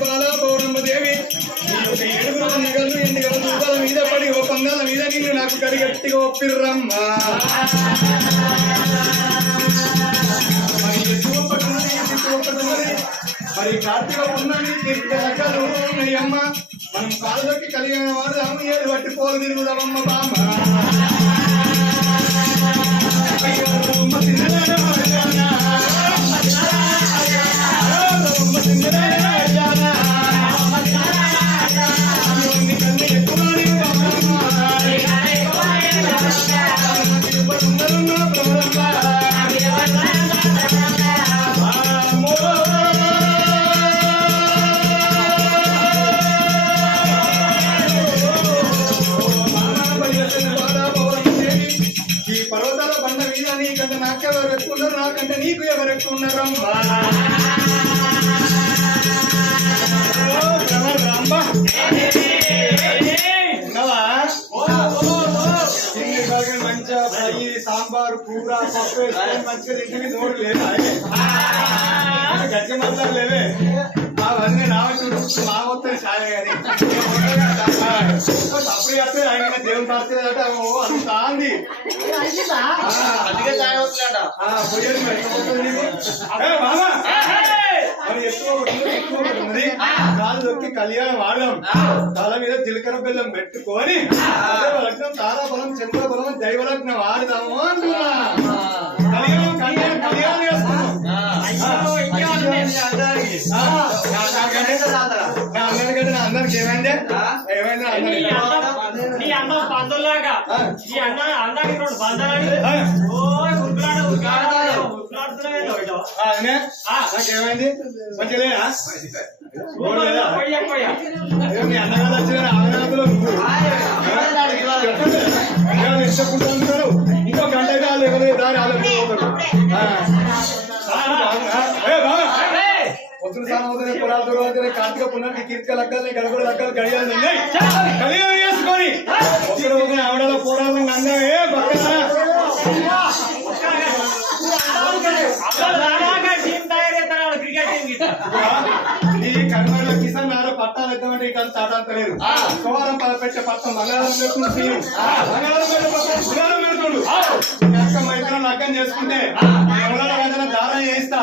బాల పౌర్ణమ్మ దేవి ఏడుగురు నగలు ఎన్నికల దూతల మీద పడి ఓ పందాల మీద నిన్ను నాకు కడిగట్టిగా ఒప్పిర్రమ్మా. మరి కార్తీక పున్నమి రకాలు ఉన్నాయమ్మ. మనం కాళ్ళకి కలిగిన వాడు అమ్మ ఏడు బట్టి పోలు తిరుగుదామమ్మ బామ్మ. నాకెవరు ఎక్కున్నారు నాకంటే నీకు ఎవరు ఎక్కున్నారమ్మా. మంచిగా ఫ్రై సాంబార్ కూర పప్పు మంచిగా తింటే నోడు లేదా గట్టి మంచాలు లేవే అవన్నీ రావచ్చు మా మొత్తం సాగే కానీ అప్పుడు చేస్తే ఆయన దేవుని కాస్తేదట అంత అంది మరి ఎక్కువ కాలు దొక్కి కళ్యాణం ఆడదాం. తల మీద జీలకర్ర బెల్లం పెట్టుకొని లగ్నం తారాబలం చంద్రబలం దైవలగ్నం ఆడదాము అంటున్నా. కళ్యాణం కళ్యాణం కళ్యాణం చేస్తున్నాం. అందరికి ఏమైంది ఏమైంది నీ అన్న పందులాగా నీ అన్న అన్నాకి రెండు బంధాలు నాకేమైంది మంచిగా మీ అన్నగారు వచ్చిన ఆగనాథులు ఇష్టకుంటారు. ఇంకో గంట కాదు దారి ఆలోచన పొద్దున సాగుతుంది పొలాలు దూరం కార్తీక పున్నటి కీర్తిక లగ్గాలని గడపడ లగ్గాలు గడియాలు ఉన్నాయి. కళ్యాణం చేసుకొని ఒకరు ఆవిడలో పోరాటం అందరూ ఈ కర్ణాటక కిసాన్ నార పట్టాలు ఎత్తమంటే ఇటు తాటాంతలేదు. సోమవారం పెట్టే పట్టం మంగళవారం పెడుతుంది. మంగళవారం పెట్టే పట్టం బుధవారం పెడుతుండు. అక్క మైత్రం లగ్గం చేసుకుంటే ఎవరైనా దారం చేయిస్తా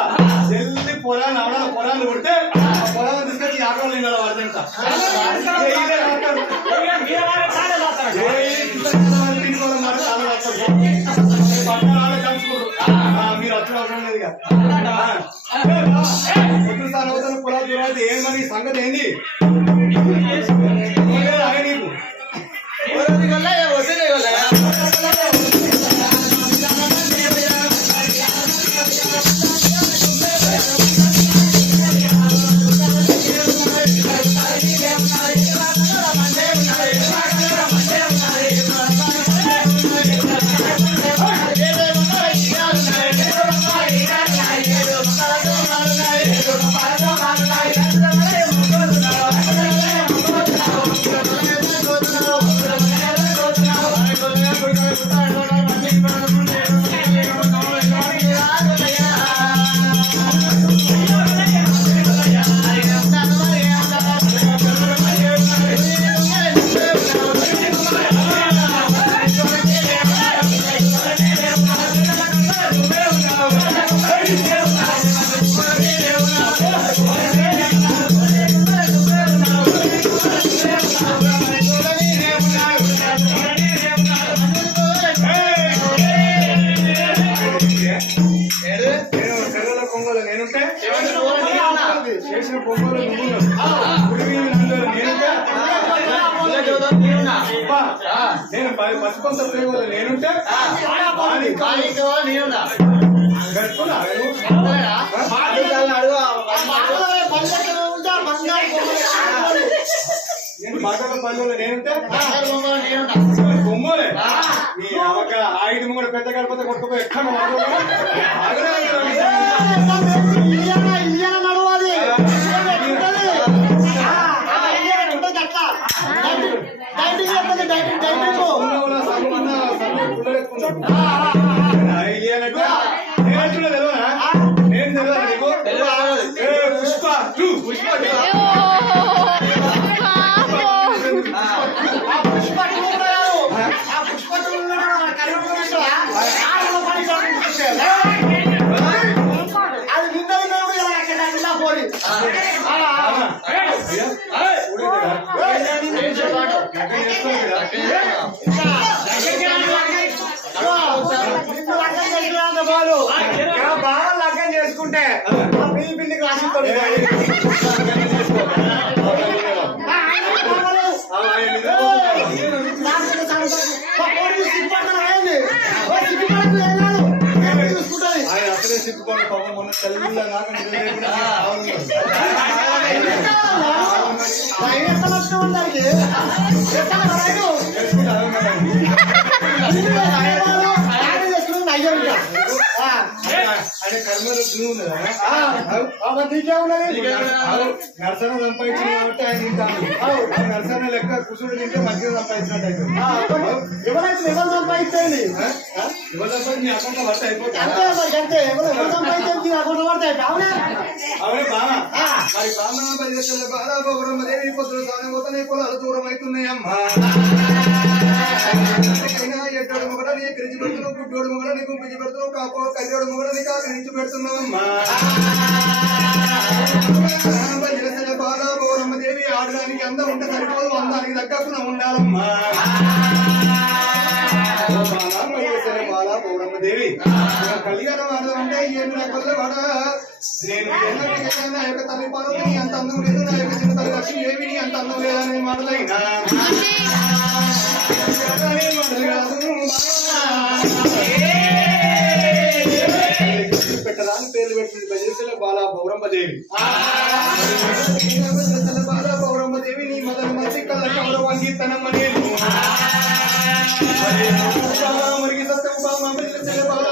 జల్ది పొలాన్ని ఆవిడ పొలాలు కొడితే పొలాలను తీసుకొచ్చి ఆకలి నిండా పడుతుంట మీరు వచ్చిన అవసరం లేదు కదా. పొలాలు దూరం ఏమని సంగతి ఏంది నీకు చేసిన పొంగలు నేను పసుపంత ప్రేమలో నేనుంటే బాగా పల్లెలో నేనుంటే బొమ్మలే ఒక ఐదు కూడా పెద్ద గడపతే కొట్టుకుపోయి ఎక్కడ చేసుకుంటే ఆ బియ్య పిండికి రాసిస్తాడు ఆయన అసలే సిగ్గుపడి పాపం మొన్న తెల్ల నాకు ఆయన కర్మలో నర్సన సంపాదించిన కాబట్టి ఆయన తింటాను నర్సన లెక్క కుసుడు తింటే మంచిగా సంపాదించినట్టు ఎవరైతే ఎవరు సంపాదించండి ఇవాళ నీ అకౌంట్ వర్త అయిపోతుంది అంతే మరి అంతే ఎవరు సంపాదించండి అకౌంట్ పడతాయి అవునా అవునే బాగా మరి బాగా పరిగెత్తలే బాగా గౌరవ దేవి పొద్దులు సానే పోతానే పొలాలు దూరం అవుతున్నాయమ్మా ఎడ్డోడు మొగడ నీ ఎక్కిరించి పెడుతున్నావు గుడ్డోడు మొగడ నీ గుంపించి పెడుతున్నావు కాపో కర్రోడు మొగడ నీ కాకరించి పెడుతున్నావమ్మా బాగా గౌరమ్మ దేవి ఆడడానికి అందం ఉంటే సరిపోదు అందానికి తగ్గకుండా ఉండాలమ్మా బాలా గౌరమ్మ దేవి కళ్యాణం ఆడదామంటే ఏమి నా కొల్ల వాడ నేను నా యొక్క తల్లి పార్వతి నీ అంత అందం లేదు నా యొక్క చిన్న తల్లి లక్ష్మి ఏమి నీ అంత అందం లేదనే మాటలైనా పెట్టరాని పేర్లు పెట్టింది బజరసల బాలా గౌరమ్మ దేవి బాలా గౌరమ్మ దేవి నీ మదన మంచి కళ్ళ కమల వంగితనమ్మ నేను మురిగి సత్యం బాల